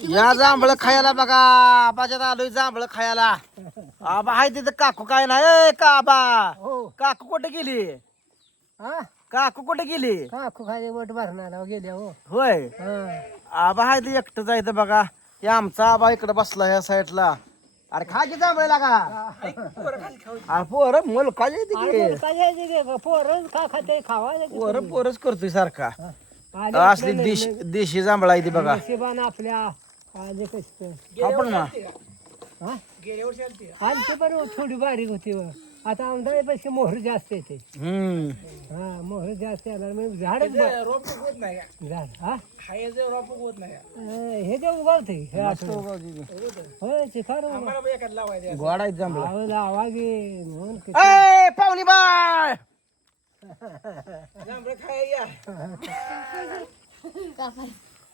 या जांभळ खायला बघा आबाच्यात आलोय जांभळ खायला. आबा हाय तिथं काकू काय नाही का आबा हो काकू कुठे गेली हा काकू कुठे गेली काकू खाली वट भरणारा गेल्या हो होय आबा हाय ते एकटं जायचं बघा. हे आमचा आबा इकडे बसला ह्या साईडला. अरे खा की जांभळ लागा पोर मोल काय पोरं का खाते खावा पोरच करतोय सारखा. असली देशी जांभळ आहे ती बघा. नशिबान आपल्या आले कसं आपण ना हा आणि ते पण थोडी बारीक होती व. आता आमदार पैसे मोहर जास्त येते हा मोहर जास्त आला मग झाडच झाड हा हे जे उगवते हे होय ते खरं गोड आहे जांभळ. आवाज म्हणून ए पाहुणी बाय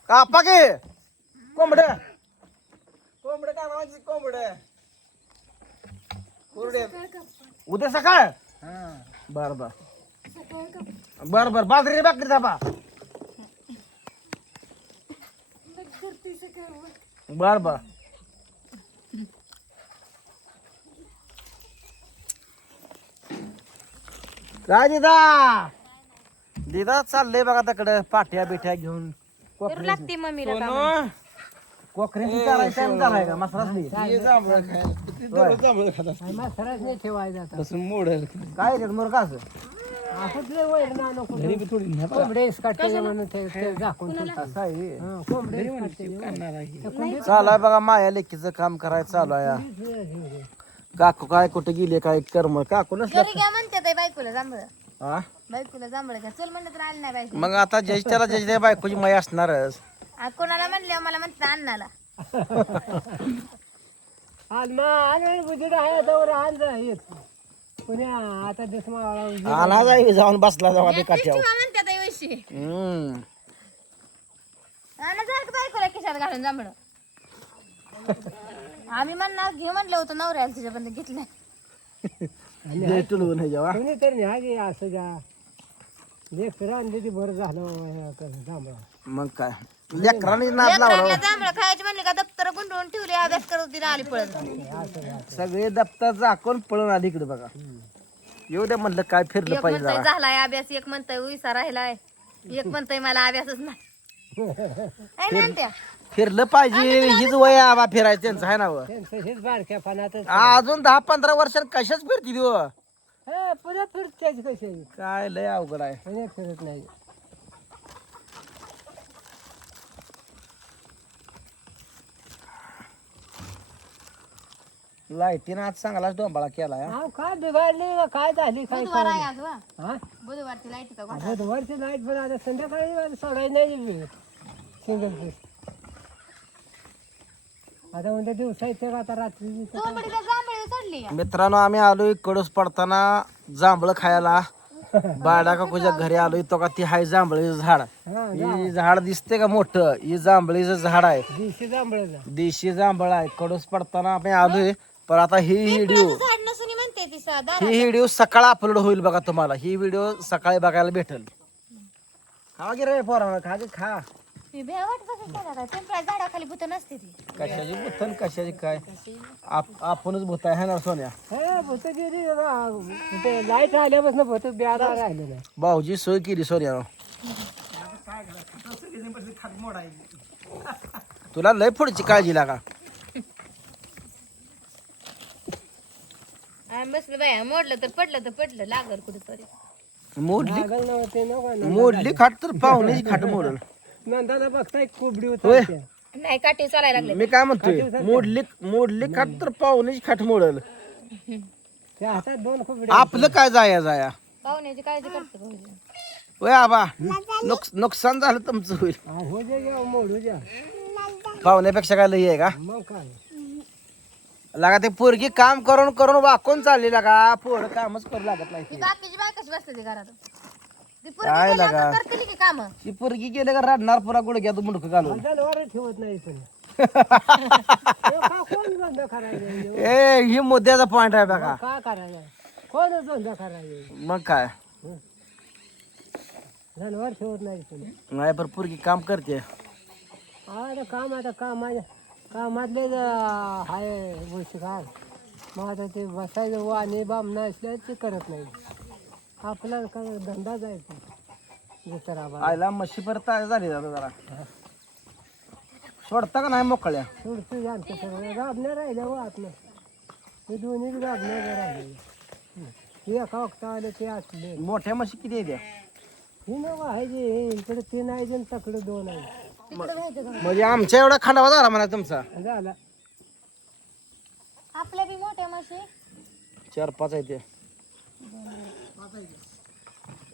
कापा के कोंबड कोंबड काय म्हणायची कोंबड उद्या सकाळ बर बर बर बर बाजरी बाकरी दाबा बर बर काय दिदा दिदा चाललंय बघा तिकडं पाट्या बिट्या घेऊन लागते मम्मीला काम. कोकऱ्याची चारायचं आहे का मसरासली सरस नाही ठेवायचं आता काय रे मुर्गा असं कुठले वैर ना नको कोंबडे काटते म्हणून ते झाकून असं आहे. कोंबडे काटते चालू आहे बघा माया लेकीचं काम करायचं चालू आहे. काकू काय कुठे गेले काय कर्म काकू नसलं घरी घ्या म्हणते ताई बायकोला जांभळ. हा बायकोला जांभळ घ्या चल म्हणलं तर आलं नाही बायको. मग आता ज्याची त्याला ज्याची त्या बायकोची माय असणारच. कोणाला म्हणले मला म्हणते अन्नाला. पुण्या आता दुसमा आला जाई जाऊन बसला जाऊ ते काठ्यावर. म्हणते ताई वैशी अन्ना झालं का बायकोला खिशात घालून जांभळ. आम्ही म्हणणार घे म्हणलं होतं नवऱ्याला तिच्यापर्यंत घेतलंय. टुलवून हे जेव्हा कोणी तर न्याय असं जा लेकर आणली ती बरं झालं जांभळा. मग काय लेकरांनी नाद लेकरांना लावला. जांभळं खायची म्हणले का दप्तर गुंडवून ठेवले अभ्यास करत होती आली पळत. सगळे दप्तर झाकून पळून आली इकडे बघा. येऊ द्या म्हणलं काय फिरलं एक पाहिजे म्हणतंय जरा. झालाय अभ्यास एक म्हणतंय उईसा राहिलाय एक म्हणतंय मला अभ्यासच नाही. आहे ना त्या फिरलं पाहिजे हीच वय आबा फिरायचं त्यांचं आहे ना व. त्यांचं हेच बारक्या पानातच अजून 10-15 वर्षात कशाच फिरती ती व. पुन्हा फिरत्याच कशी काय लय अवघड आहे. पुन्हा फिरत नाही. लाईटीनं आज चांगलाच डोंबाळा केला काय बिघडली काय झाली काय बुधवार आहे आज वा. हा बुधवारची लाईटीचा घोटाळा. बुधवारची लाईट पण आता संध्याकाळी सोडायची नाही सिंगल पीस. आता म्हणजे दिवसा येते का आता रात्री चोपडीला जांभळी चढली. मित्रांनो आम्ही आलोय कडूस पडताना जांभळ खायला. बाळा काकूच्या घरी आलोय तो का ती हाय जांभळीचं झाड. ही झाड दिसते का मोठं ही जांभळीचं झाड आहे. दिवशी जांभळाचा देशी जांभळ आहे. कडूस पडताना आम्ही आलोय. पण आता ही व्हिडिओ झाड नसून म्हणते ती ही व्हिडिओ सकाळ अपलोड होईल बघा तुम्हाला. ही व्हिडिओ सकाळी बघायला भेटेल. खा की रे पोरांनो खा की खा. पिंपळा झाडाखाली भूत नसते ती. कशाची बुथन कशाची काय आपणच भूत आहे ना सोन्या. लाईट आल्यापासून भूत ब्याला राहिले नाही. भाऊजी सोय केली सोन्या. तुला लय पुढची काळजी लागा. बसलं बाया मोडलं तर पडलं लागल कुठेतरी. मोडली लागल नव्हते ना मोडली खाट तर पाहुण्याची खाट मोडल. नंदाला बघताय कोबडी होय. होती नाही काठी चालायला लागले. मी काय म्हणतोय मोडली खाट तर पाहुण्याची खाट मोडल. त्या हातात 2 कोबडी. आपलं काय जाया पाहुण्याची काळजी करते भाऊजी. होय आबा नुकसान झालं तुमचं होईल. हो द्या मोडू द्या पाहुण्यापेक्षा काय लय आहे का मग काय. लागा ते पोरगी काम करून करून वाकून चालली लागा. पोर कामच करू लागत नाही ती बाकीची बायकच बसते ती घरात. ती काय पोरगी लागा? करते की काम. ती पोरगी गेले का रडणार पुरा गुडघ्यात मुंडक घालून. जनावर ठेवत नाही पण कोण बंद करायचं ए ही मुद्द्याचा पॉइंट आहे बघा. का करायचं कोण बंद करायचं. मग काय जनावर ठेवत नाही पण नाही पण पोरगी काम करते. अरे काम आता कामातले हाय गोष्ट काय मग आता ते बसायचं वाणी बामणं असल्या ते करत नाही आपला काय धंदा जायचा दुसरा बा आयला म्हशी परत ताज्या झाली आता जरा सोडता का नाही मोकळ्या सोडतो जाणतं सगळं गाबण्या राहिल्या व आतलं हे दोन्ही गाबण्या राहिले ते एका वक्ता आले ते असले मोठ्या म्हशी किती येत्या हे नव आहे जे इकडे 3 आहे आणि तकडे 2 आहे तिकडे माहिती का म्हणजे आमच्या एवढा खांडावा झाला म्हणा तुमचा झाला आपल्या बी मोठ्या म्हशी 4-5 आहे ते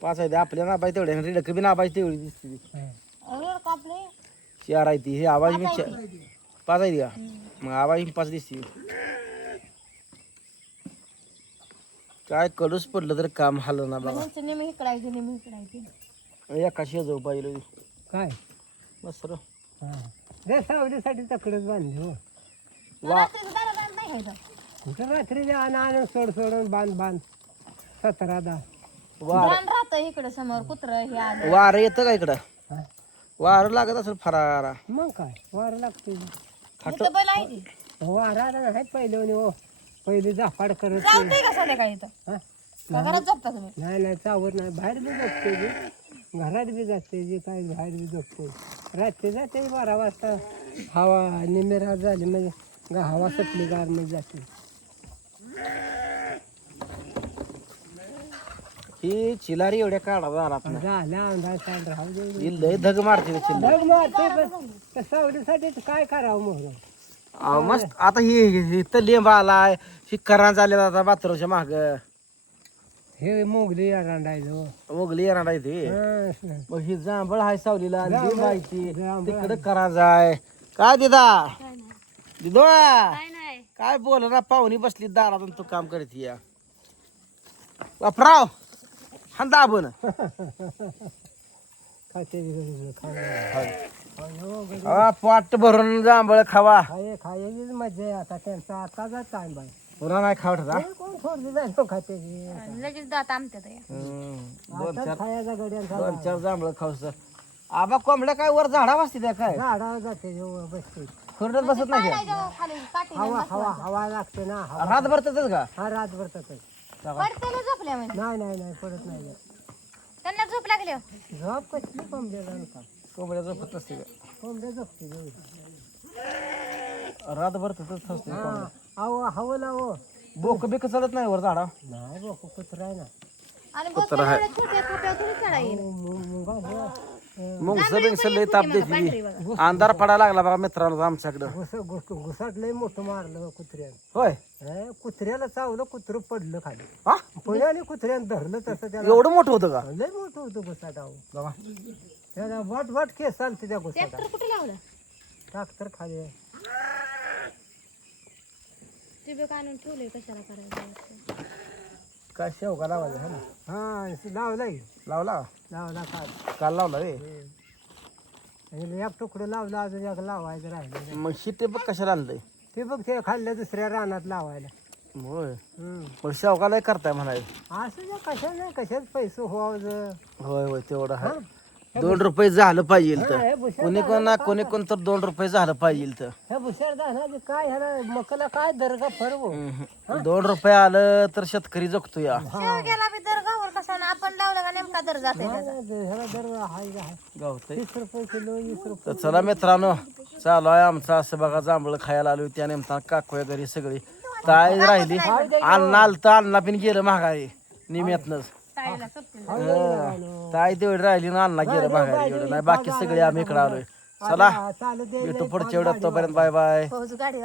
5 आहे ते आपल्या नाबाई तेवढ्या रिडक बी नाबाई तेवढी दिसते ती. रोड कापले 4 आहे ती हे आवाज बी 5 आहे ती का मग आवाज बी 5 दिसते काय कडूस पडलं तर काम हाल ना बाबा त्यांचं नेहमी इकडायचं नेहमी इकडायचं एका शेजव पाहिलं काय बस र रे सावलीसाठी तकडच बांधली हो रात्रीचं दारादार नाही खायचं कुठं रात्री आणून सोडून बांध 17-10 ध्यान राहतं इकडे समोर कुत्र हे आलं वारं येतं का इकडं हा. वारं लागत असेल फरारा मग काय वारं लागते इथं बैल आहे ती. वारा नाही पहिले हो पहिले झापाड करत चालतंय का संध्याकाळी इथं हा? का घरात झोपता तुम्ही नाही चावत नाही बाहेर बी जगते जी घरात बी जाते जी काय बाहेर बी जगते रात्री जाते 12 वाजता हवा निमेरा झाली म्हणजे हवा सुटली गार मध्ये जाते ही चिलारी एवढ्या काढा आपण झाल्या अंदाज साड राहू दे ही लय धग मारते रे चिल्लर मग मारते पण त्या सावलीसाठी काय करावं मग अहो, मस्त आता ही इथं लिंब आलाय ही करा झालेला आता बाथरूमच्या माग हे मोगली रांडायचं मोगली येणार आहे ते हा. मग ही जांभळ हाय सावलीला लिंब आहे ती जांभळ तिकडे करा जाय काय दिदा दिदो काय नाही काय बोल ना पाहुणी बसली दारात आणि तू काम करत या वापराव हा दाबून पाट भरून जांभळ खावा खायचीच मजा आहे आता त्यांचा आताचा टाइम बाय पुन्हा नाही खावत का कोण थोडी जायचं खाते लगेच दात आमच्यात आहे. 2-4 खायचा गड्यांचा 2-4 जांभळ खाऊस आबा कोंबड्या काय वर झाडा बसते त्या काय झाडावर जाते बसते खुरड्यात बसत नाही जाऊ खाली काठी हवा लागते ना का? रातभर तसंच का हा रातभर तसंच. पडतेले झोपल्या म्हणजे नाही पडत नाही त्यांना झोप लागली हो. झोप कसली कोंबड्याला नका कोंबड्या झोपत असते का कोंबड्या झोपते रातभर तसंच असते हा अहो हवं लावो बोक बिक चढत नाही वर झाडा नाही बघ कुत्रा आहे ना आणि बसल्या एवढ्या छोट्या खोप्या थोडी चढा येईल मुंगस बिंगस लय ताप देते अंधार पडायला लागला बघा मित्रांनो आमच्याकडं घुसाट लय मोठं मारलं कुत्र्यानं होय कुत्र्याला चावलं कुत्रं पडलं खाली हा पुण्याने कुत्र्यानं धरलं तसं त्याला एवढं मोठं होतं का लय मोठं होतं घुसाट अहो बघा त्याला वाट केस चालते त्या घुसाटा ट्रॅक्टर कुठे लावलं ट्रॅक्टर खाली आहे. ते आणून ठेवले कशाला करायचं काय शेवगा लावायचा है ना हा लावलाय लावला लावला काल लावला रे एक तुकडं लावलं अजून एक लावायचं राहिलं मग शिटे बघ कशाला आणलंय ते बघ ते खाल्ल्या दुसऱ्या रानात लावायला होय पण शेवगा लय करताय म्हणायचं असं ज्या कशा नाही कशाच पैसे व्हावं होय होय तेवढं आहे 2 रुपये झालं पाहिजे तर हे भुशार कोणी कोण तर 2 रुपये झालं पाहिजे तर ह्या भुशार दाना काय ह्याला मकला काय दर्गा फरवो 2 रुपये आलं तर शेतकरी जगतो या शेवग्याला बी दर गावर कसा ना आपण लावलं का नेमका दर जाते ह्याला दर हाय गावतंय 30 रुपये किलो 20 रुपये तर चला मित्रांनो चालू आहे आमचं असं बघा जांभळं खायला आलो त्या निमित्तानं काकूया घरी सगळी ताई राहिली अन्न आलं तर अण्णा पिन गेलं महागाई निम्यातनच ताईला सुट्टी ताई तेवढी राहिली ना अण्णा गेलं महागाई एवढं नाही बाकी सगळे आम्ही इकडे आलोय चला चालू दे भेटू पुढच्या वेळात तोपर्यंत बाय बाय फौज गाडी